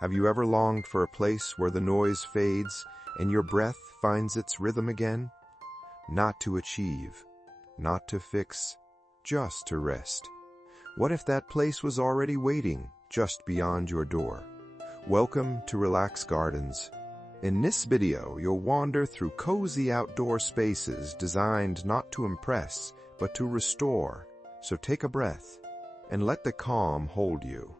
Have you ever longed for a place where the noise fades and your breath finds its rhythm again? Not to achieve, not to fix, just to rest. What if that place was already waiting just beyond your door? Welcome to Relax Gardens. In this video, you'll wander through cozy outdoor spaces designed not to impress, but to restore. So take a breath and let the calm hold you.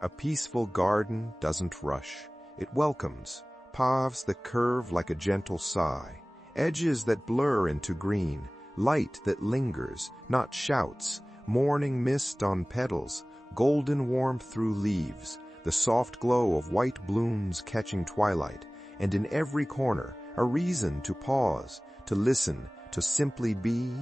A peaceful garden doesn't rush. It welcomes, paths that curve like a gentle sigh, edges that blur into green, light that lingers, not shouts, morning mist on petals, golden warmth through leaves, the soft glow of white blooms catching twilight, and in every corner, a reason to pause, to listen, to simply be.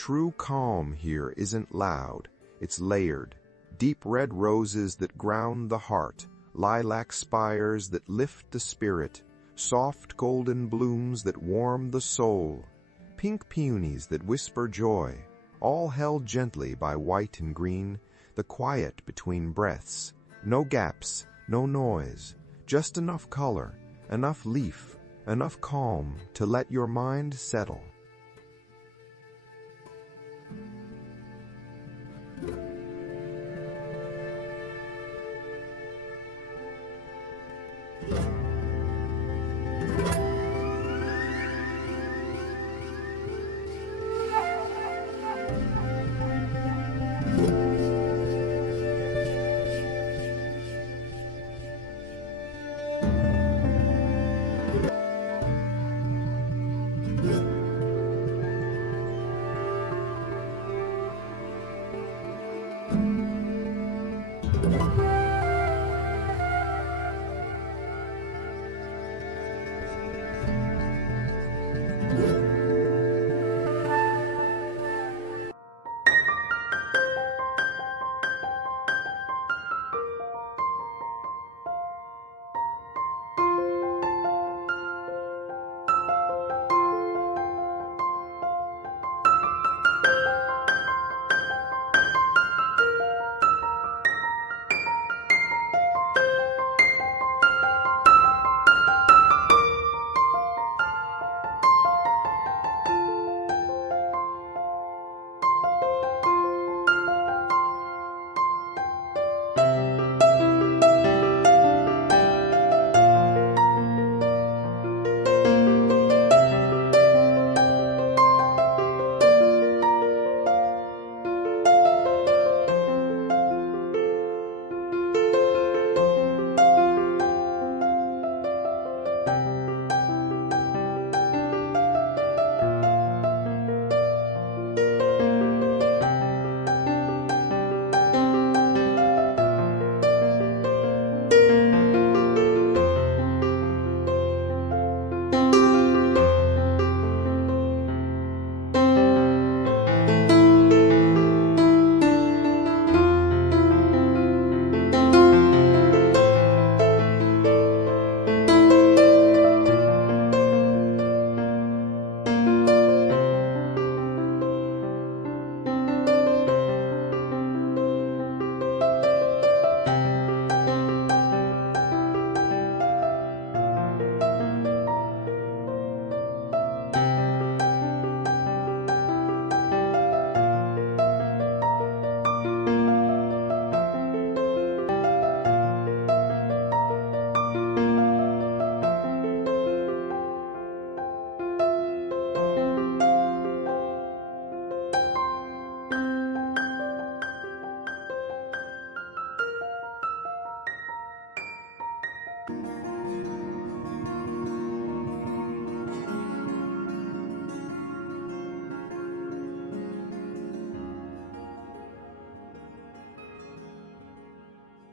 True calm here isn't loud, it's layered. Deep red roses that ground the heart, lilac spires that lift the spirit, soft golden blooms that warm the soul, pink peonies that whisper joy, all held gently by white and green, the quiet between breaths, no gaps, no noise, just enough color, enough leaf, enough calm to let your mind settle.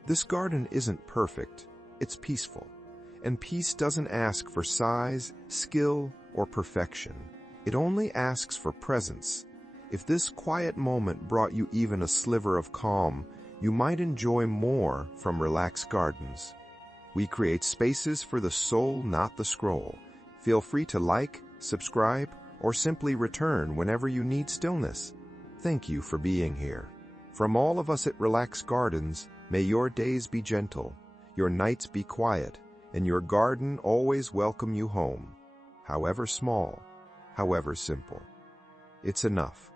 This garden isn't perfect, it's peaceful. And peace doesn't ask for size, skill, or perfection. It only asks for presence. If this quiet moment brought you even a sliver of calm, you might enjoy more from Relaxed Gardens. We create spaces for the soul, not the scroll. Feel free to like, subscribe, or simply return whenever you need stillness. Thank you for being here. From all of us at Relaxed Gardens, may your days be gentle, your nights be quiet, and your garden always welcome you home. However small, however simple. It's enough.